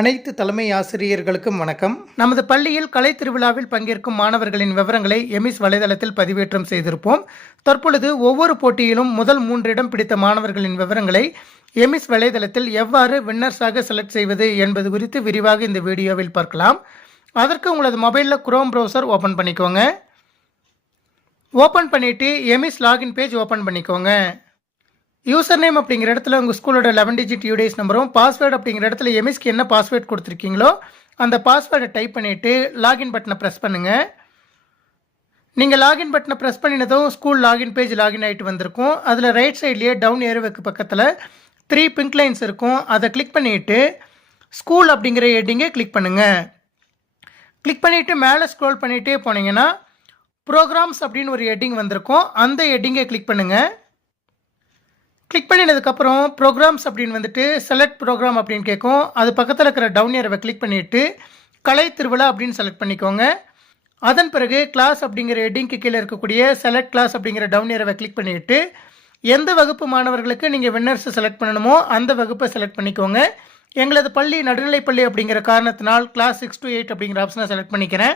அனைத்து தலைமை ஆசிரியர்களுக்கும் வணக்கம். நமது பள்ளியில் கலை திருவிழாவில் பங்கேற்கும் மாணவர்களின் விவரங்களை எமிஸ் வலைதளத்தில் பதிவேற்றம் செய்திருப்போம். தற்பொழுது ஒவ்வொரு போட்டியிலும் முதல் மூன்றிடம் பிடித்த மாணவர்களின் விவரங்களை எமிஸ் வலைதளத்தில் எவ்வாறு வின்னர்ஸாக செலக்ட் செய்வது என்பது குறித்து விரிவாக இந்த வீடியோவில் பார்க்கலாம். அதற்கு உங்களது மொபைலில் குரோம் ப்ரௌசர் ஓப்பன் பண்ணிக்கோங்க. ஓப்பன் பண்ணிவிட்டு எமிஸ் லாகின் பேஜ் ஓப்பன் பண்ணிக்கோங்க. யூசர் நேம் அப்படிங்கிற இடத்துல உங்கள் ஸ்கூலோட லெவன் டிஜிட் யூடேஸ் நம்பரும் பாஸ்வேர்டு அப்படிங்கிற இடத்துல எமிஸ்க்கு என்ன பாஸ்வேர்ட் கொடுத்துருக்கீங்களோ அந்த பாஸ்வேர்டை டைப் பண்ணிவிட்டு லாகின் பட்டனை ப்ரெஸ் பண்ணுங்கள் நீங்கள் லாகின் பட்டனை ப்ரெஸ் பண்ணினதும் ஸ்கூல் லாகின் பேஜ் லாகின் ஆகிட்டு வந்திருக்கும். அதில் ரைட் சைட்லேயே டவுன் ஏரோவுக்கு பக்கத்தில் த்ரீ பிங்க் லைன்ஸ் இருக்கும். அதை கிளிக் பண்ணிவிட்டு ஸ்கூல் அப்படிங்கிற ஹெட்டிங்கை கிளிக் பண்ணுங்கள் கிளிக் பண்ணிவிட்டு மேலே ஸ்க்ரோல் பண்ணிகிட்டே போனீங்கன்னா ப்ரோக்ராம்ஸ் அப்படின்னு ஒரு ஹெட்டிங் வந்திருக்கும். அந்த ஹெட்டிங்கை கிளிக் பண்ணுங்கள் கிளிக் பண்ணினதுக்கப்புறம் ப்ரோக்ராம்ஸ் அப்படின்னு வந்துட்டு செலக்ட் ப்ரோக்ராம் அப்படின்னு கேட்கும் அது பக்கத்தில் இருக்கிற டவுன் ஏரவை கிளிக் பண்ணிவிட்டு கலை திருவிழா அப்படின்னு செலக்ட் பண்ணிக்கோங்க. அதன் பிறகு கிளாஸ் அப்படிங்கிற ஹெட்டிங்க்கு கீழே இருக்கக்கூடிய செலக்ட் கிளாஸ் அப்படிங்கிற டவுன் ஏரவை கிளிக் பண்ணிவிட்டு எந்த வகுப்பு மாணவர்களுக்கு நீங்கள் வின்னர்ஸ் செலக்ட் பண்ணணுமோ அந்த வகுப்பை செலக்ட் பண்ணிக்கோங்க. எங்களது பள்ளி நடுநிலைப்பள்ளி அப்படிங்கிற காரணத்தினால் கிளாஸ் சிக்ஸ் டு எயிட் அப்படிங்கிற ஆப்ஷனை செலக்ட் பண்ணிக்கிறேன்.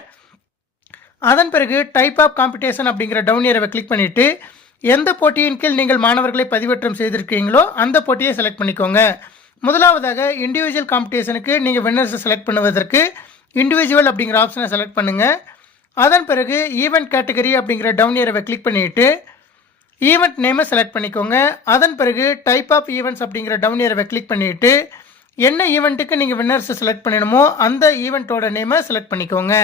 அதன் பிறகு டைப் ஆஃப் காம்படிஷன் அப்படிங்கிற டவுன் ஏரவை கிளிக் பண்ணிவிட்டு எந்த போட்டியின் கீழ் நீங்கள் மாணவர்களை பதிவேற்றம் செய்திருக்கீங்களோ அந்த போட்டியை செலக்ட் பண்ணிக்கோங்க. முதலாவதாக இண்டிவிஜுவல் காம்படிஷனுக்கு நீங்கள் வின்னர்ஸை செலக்ட் பண்ணுவதற்கு இண்டிவிஜுவல் அப்படிங்கிற ஆப்ஷனை செலக்ட் பண்ணுங்கள் அதன் பிறகு ஈவெண்ட் கேட்டகரி அப்படிங்கிற டவுன் ஏரவை கிளிக் பண்ணிவிட்டு ஈவெண்ட் நேமை செலக்ட் பண்ணிக்கோங்க. அதன் பிறகு டைப் ஆஃப் ஈவெண்ட்ஸ் அப்படிங்கிற டவுன் ஏரவை கிளிக் பண்ணிவிட்டு என்ன ஈவெண்ட்டுக்கு நீங்கள் வின்னர்ஸை செலக்ட் பண்ணணுமோ அந்த ஈவெண்ட்டோட நேமை செலக்ட் பண்ணிக்கோங்க.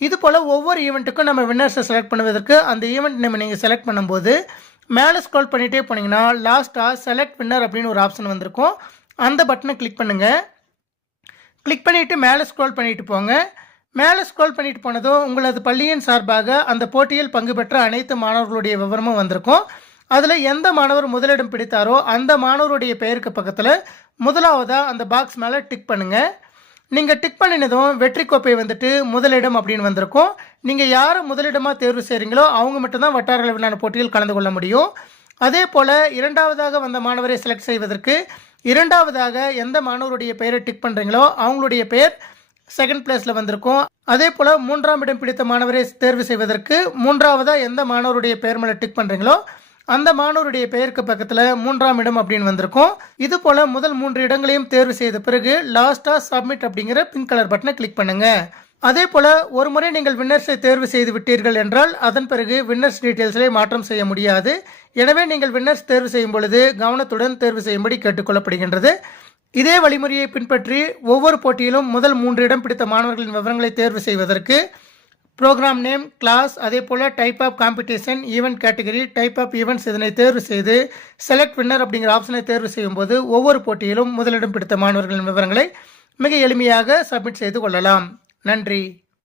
இது போல் ஒவ்வொரு ஈவெண்ட்டுக்கும் நம்ம வின்னர்ஸை செலக்ட் பண்ணுவதற்கு அந்த ஈவெண்ட் நம்ம நீங்கள் செலக்ட் பண்ணும்போது மேலே ஸ்க்ரோல் பண்ணிகிட்டே போனீங்கன்னா லாஸ்ட்டாக செலக்ட் வின்னர் அப்படின்னு ஒரு ஆப்ஷன் வந்திருக்கும். அந்த பட்டனை கிளிக் பண்ணுங்கள் கிளிக் பண்ணிவிட்டு மேலே ஸ்க்ரோல் பண்ணிவிட்டு போங்க. மேலே ஸ்க்ரோல் பண்ணிட்டு போனதும் உங்களது பள்ளியின் சார்பாக அந்த போட்டியில் பங்கு பெற்ற அனைத்து மாணவர்களுடைய விவரமும் வந்திருக்கும். அதில் எந்த மாணவர் முதலிடம் பிடித்தாரோ அந்த மாணவருடைய பெயருக்கு பக்கத்தில் முதலாவதாக அந்த பாக்ஸ் மேலே டிக் பண்ணுங்கள் நீங்கள் டிக் பண்ணினதும் வெற்றி கோப்பை வந்துட்டு முதலிடம் அப்படின்னு வந்திருக்கும். நீங்கள் யாரை முதலிடமாக தேர்வு செய்கிறீங்களோ அவங்க மட்டும்தான் வட்டார அளவிலான போட்டியில் கலந்து கொள்ள முடியும். அதே போல் இரண்டாவதாக வந்த மாணவரை செலக்ட் செய்வதற்கு இரண்டாவதாக எந்த மாணவருடைய பெயரை டிக் பண்ணுறீங்களோ அவங்களுடைய பெயர் செகண்ட் பிளேஸில் வந்திருக்கும். அதே போல் மூன்றாம் இடம் பிடித்த மாணவரை தேர்வு செய்வதற்கு மூன்றாவதாக எந்த மாணவருடைய பெயர் மேலே டிக் பண்ணுறீங்களோ அந்த மாணவருடைய பெயருக்கு பக்கத்தில் மூன்றாம் இடம் அப்படின்னு வந்திருக்கும். இது போல் முதல் மூன்று இடங்களையும் தேர்வு செய்த பிறகு லாஸ்ட்டாக சப்மிட் அப்படிங்கிற பிங்க் கலர் பட்டனை கிளிக் பண்ணுங்க. அதே போல் ஒரு முறை நீங்கள் வின்னர்ஸை தேர்வு செய்து விட்டீர்கள் என்றால் அதன் பிறகு வின்னர்ஸ் டீட்டெயில்ஸை மாற்றம் செய்ய முடியாது. எனவே நீங்கள் வின்னர்ஸ் தேர்வு செய்யும் பொழுது கவனத்துடன் தேர்வு செய்யும்படி கேட்டுக்கொள்ளப்படுகின்றது. இதே வழிமுறையை பின்பற்றி ஒவ்வொரு போட்டியிலும் முதல் மூன்று இடம் பிடித்த மாணவர்களின் விவரங்களை தேர்வு செய்வதற்கு ப்ரோக்ராம் நேம் கிளாஸ் அதே போல் type of competition event category type of events இதனை தேர்வு செய்து செலக்ட் வின்னர் அப்படிங்கிற ஆப்ஷனை தேர்வு செய்யும்போது ஒவ்வொரு போட்டியிலும் முதலிடம் பிடித்த மாணவர்களின் விவரங்களை மிக எளிமையாக சப்மிட் செய்து கொள்ளலாம். நன்றி.